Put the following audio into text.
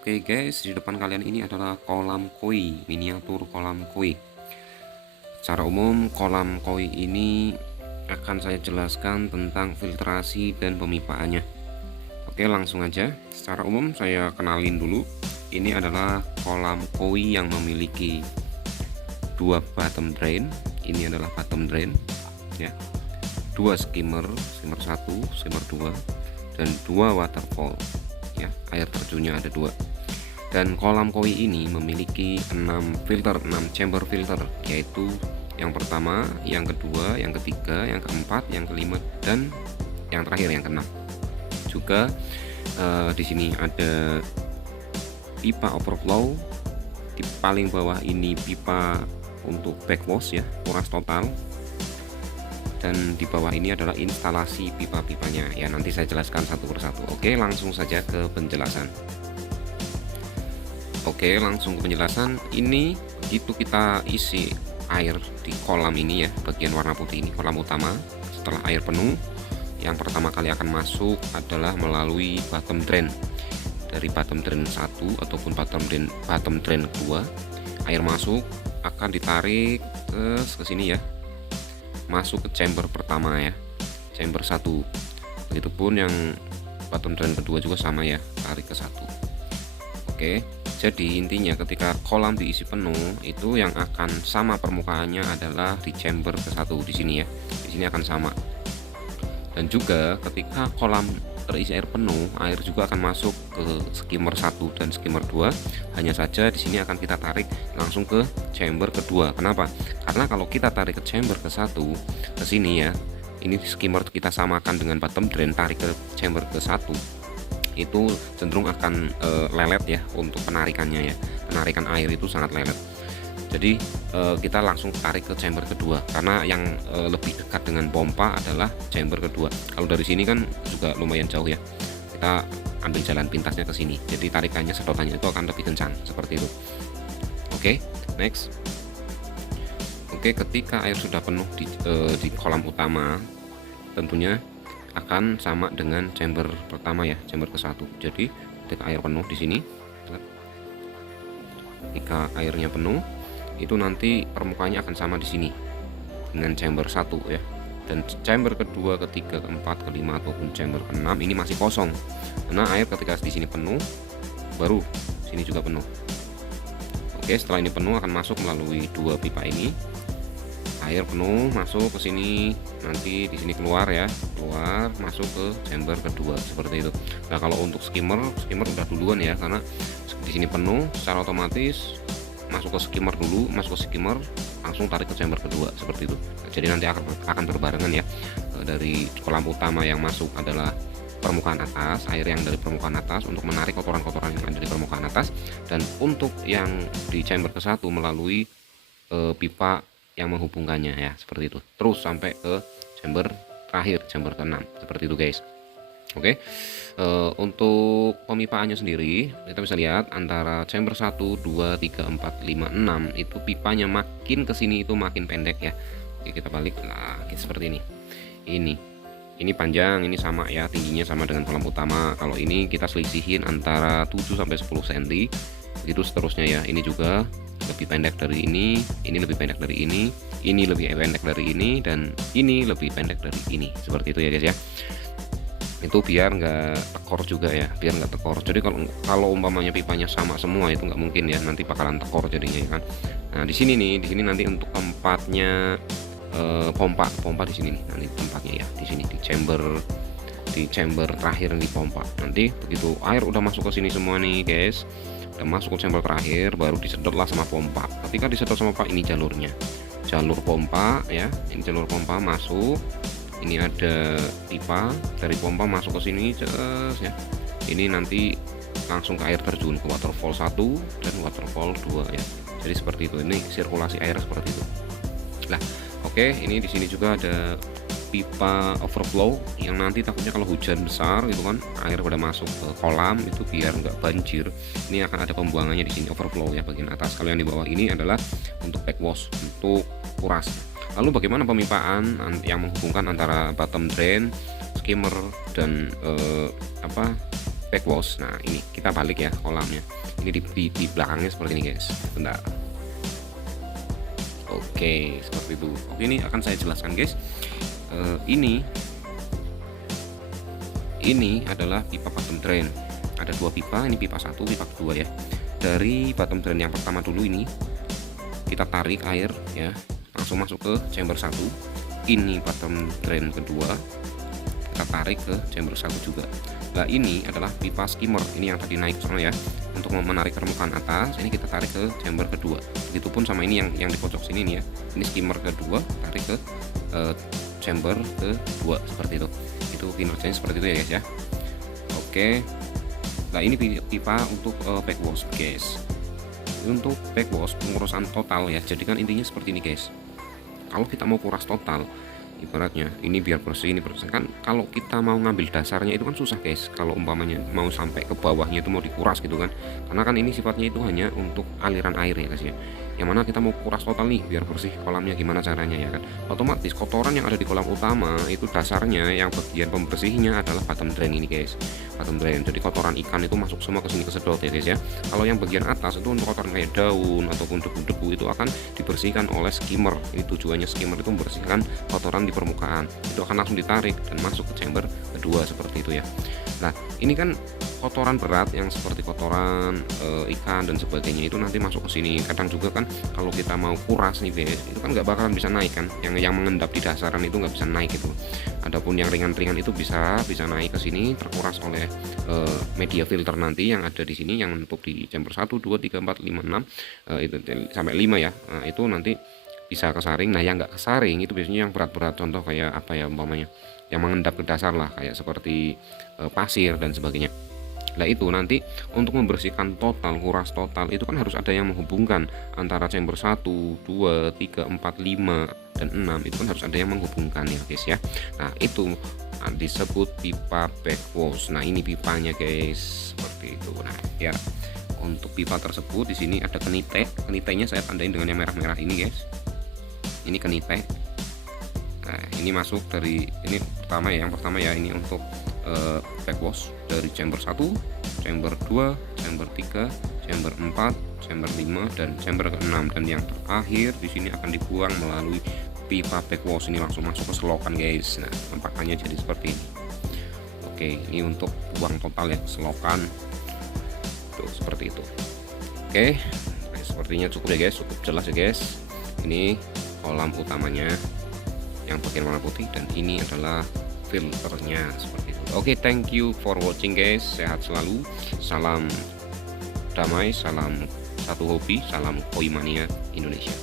Oke guys, di depan kalian ini adalah kolam koi, miniatur kolam koi. Secara umum kolam koi ini akan saya jelaskan tentang filtrasi dan pemipaannya. Oke, langsung aja. Secara umum saya kenalin dulu. Ini adalah kolam koi yang memiliki dua bottom drain. Ini adalah bottom drain ya. Dua skimmer, skimmer 1, skimmer 2, dan dua waterfall ya, air terjunnya ada dua. Dan kolam koi ini memiliki 6 filter, 6 chamber filter, yaitu yang pertama, yang kedua, yang ketiga, yang keempat, yang kelima, dan yang terakhir yang keenam. Juga di sini ada pipa overflow. Di paling bawah ini pipa untuk backwash ya, kuras total. Dan di bawah ini adalah instalasi pipa-pipanya ya, nanti saya jelaskan satu persatu. Oke, langsung saja ke penjelasan. Oke, langsung ke penjelasan. Ini begitu kita isi air di kolam ini ya, bagian warna putih ini kolam utama. Setelah air penuh, yang pertama kali akan masuk adalah melalui bottom drain. Dari bottom drain 1 ataupun bottom drain 2, air masuk akan ditarik ke sini ya, masuk ke chamber pertama ya, chamber 1. Begitupun yang bottom drain kedua juga sama ya, tarik ke 1. Oke, jadi intinya ketika kolam diisi penuh, itu yang akan sama permukaannya adalah di chamber ke 1 di sini ya. Di sini akan sama. Dan juga ketika kolam terisi air penuh, air juga akan masuk ke skimmer 1 dan skimmer 2. Hanya saja di sini akan kita tarik langsung ke chamber kedua. Kenapa? Karena kalau kita tarik ke chamber ke 1 ke sini ya, ini skimmer kita samakan dengan bottom drain, tarik ke chamber ke 1, itu cenderung akan lelet ya untuk penarikannya ya. Penarikan air itu sangat lelet. Jadi kita langsung tarik ke chamber kedua, karena yang lebih dekat dengan pompa adalah chamber kedua. Kalau dari sini kan juga lumayan jauh ya, kita ambil jalan pintasnya ke sini, jadi tarikannya, sedotannya itu akan lebih kencang seperti itu. Oke, next. Oke, ketika air sudah penuh di kolam utama, tentunya akan sama dengan chamber pertama ya, chamber ke 1. Jadi ketika air penuh di sini, ketika airnya penuh, itu nanti permukaannya akan sama di sini dengan chamber 1 ya. Dan chamber kedua, ketiga, keempat, kelima ataupun chamber keenam ini masih kosong, karena air ketika di sini penuh, baru sini juga penuh. Oke, setelah ini penuh akan masuk melalui dua pipa ini. Air penuh masuk ke sini, nanti di sini keluar ya, keluar masuk ke chamber kedua seperti itu. Nah, kalau untuk skimmer udah duluan ya, karena di sini penuh, secara otomatis masuk ke skimmer dulu, masuk ke skimmer langsung tarik ke chamber kedua seperti itu. Nah, jadi nanti akan berbarengan ya. Dari kolam utama yang masuk adalah permukaan atas, air yang dari permukaan atas untuk menarik kotoran-kotoran yang ada di permukaan atas, dan untuk yang di chamber ke 1 melalui pipa yang menghubungkannya ya, seperti itu. Terus sampai ke chamber terakhir, chamber ke-6 seperti itu guys. Oke, untuk pemipaannya sendiri kita bisa lihat antara chamber 1, 2, 3, 4, 5, 6 itu pipanya makin kesini itu makin pendek ya. Oke, kita balik lah seperti ini. Ini panjang, ini sama ya, tingginya sama dengan kolam utama. Kalau ini kita selisihin antara 7 sampai 10 cm. Begitu seterusnya ya. Ini juga lebih pendek dari ini lebih pendek dari ini lebih pendek dari ini, dan ini lebih pendek dari ini. Seperti itu ya guys ya. Itu biar nggak tekor juga ya, biar nggak tekor. Jadi kalau umpamanya pipanya sama semua itu nggak mungkin ya, nanti bakalan tekor jadinya ya kan. Nah, di sini nanti untuk tempatnya pompa di sini nih, nanti tempatnya ya di sini, di chamber terakhir di pompa. Nanti begitu air udah masuk ke sini semua nih guys, udah masuk ke chamber terakhir, baru disedotlah sama pompa. Ketika disedot sama pompa, ini jalur pompa ya, ini jalur pompa masuk. Ini ada pipa dari pompa masuk ke sini ya. Ini nanti langsung ke air terjun, ke waterfall 1 dan waterfall 2 ya. Jadi seperti itu, ini sirkulasi air seperti itu. Nah, oke, ini di sini juga ada pipa overflow yang nanti takutnya kalau hujan besar gitu kan, air pada masuk ke kolam itu biar nggak banjir. Ini akan ada pembuangannya di sini, overflow ya, bagian atas. Kalau yang di bawah ini adalah untuk backwash, untuk kuras. Lalu bagaimana pemipaan yang menghubungkan antara bottom drain, skimmer, dan backwash. Nah ini kita balik ya kolamnya, ini di belakangnya seperti ini guys. Bentar. Oke, seperti itu. Oke, ini akan saya jelaskan guys. Ini adalah pipa bottom drain. Ada dua pipa, ini pipa 1, pipa kedua ya. Dari bottom drain yang pertama dulu ini kita tarik air ya, langsung masuk ke chamber 1. Ini bottom drain kedua, kita tarik ke chamber 1 juga. Nah ini adalah pipa skimmer, ini yang tadi naik ke sana ya, untuk menarik permukaan atas. Ini kita tarik ke chamber kedua. Begitupun sama ini yang di pojok sini nih ya, ini skimmer kedua, tarik ke chamber kedua seperti itu. Itu kinerjanya seperti itu ya guys ya. Oke, nah ini pipa untuk backwash guys. Untuk backwash pengurusan total ya, jadi kan intinya seperti ini guys. Kalau kita mau kuras total, ibaratnya ini biar bersih, ini bersih kan. Kalau kita mau ngambil dasarnya itu kan susah guys, kalau umpamanya mau sampai ke bawahnya itu mau dikuras gitu kan, karena kan ini sifatnya itu hanya untuk aliran air ya guys ya. Yang mana kita mau kuras total nih biar bersih kolamnya, gimana caranya ya kan. Otomatis kotoran yang ada di kolam utama itu dasarnya yang bagian pembersihnya adalah bottom drain ini guys, bottom drain. Jadi kotoran ikan itu masuk semua ke sini, kesedot ya guys ya. Kalau yang bagian atas itu untuk kotoran kayak daun ataupun debu-debu itu akan dibersihkan oleh skimmer. Ini tujuannya skimmer itu membersihkan kotoran di permukaan, itu akan langsung ditarik dan masuk ke chamber kedua seperti itu ya. Nah ini kan kotoran berat yang seperti kotoran ikan dan sebagainya itu nanti masuk ke sini. Kadang juga kan kalau kita mau kuras nih guys, itu kan nggak bakalan bisa naik kan, yang mengendap di dasaran itu nggak bisa naik itu. Adapun yang ringan-ringan itu bisa naik ke sini, terkuras oleh media filter nanti yang ada di sini, yang untuk di chamber 1, 2, 3, 4, 5, 6 itu sampai 5 ya. Nah, itu nanti bisa kesaring. Nah yang nggak kesaring itu biasanya yang berat-berat, contoh kayak apa ya umpamanya, yang mengendap ke dasar lah, kayak seperti pasir dan sebagainya. Nah itu nanti untuk membersihkan total, kuras total itu kan harus ada yang menghubungkan antara chamber 1, 2, 3, 4, 5 dan 6, itu kan harus ada yang menghubungkan ya guys ya. Nah itu disebut pipa backwash. Nah ini pipanya guys seperti itu. Nah ya, untuk pipa tersebut di sini ada kenite. Kenitenya saya tandain dengan yang merah-merah ini guys. Ini kenite. Nah ini masuk dari ini pertama ya, yang pertama ya, ini untuk backwash dari chamber 1, chamber 2, chamber 3, chamber 4, chamber 5 dan chamber ke-6, dan yang terakhir di sini akan dibuang melalui pipa backwash. Ini langsung masuk ke selokan guys. Nah penampakannya jadi seperti ini. Oke, ini untuk buang total ya, selokan tuh seperti itu. Oke, nah, sepertinya cukup ya guys, cukup jelas ya guys. Ini kolam utamanya yang bagian warna putih, dan ini adalah filternya seperti itu. Oke, thank you for watching guys. Sehat selalu, salam damai, salam satu hobi, salam koi mania Indonesia.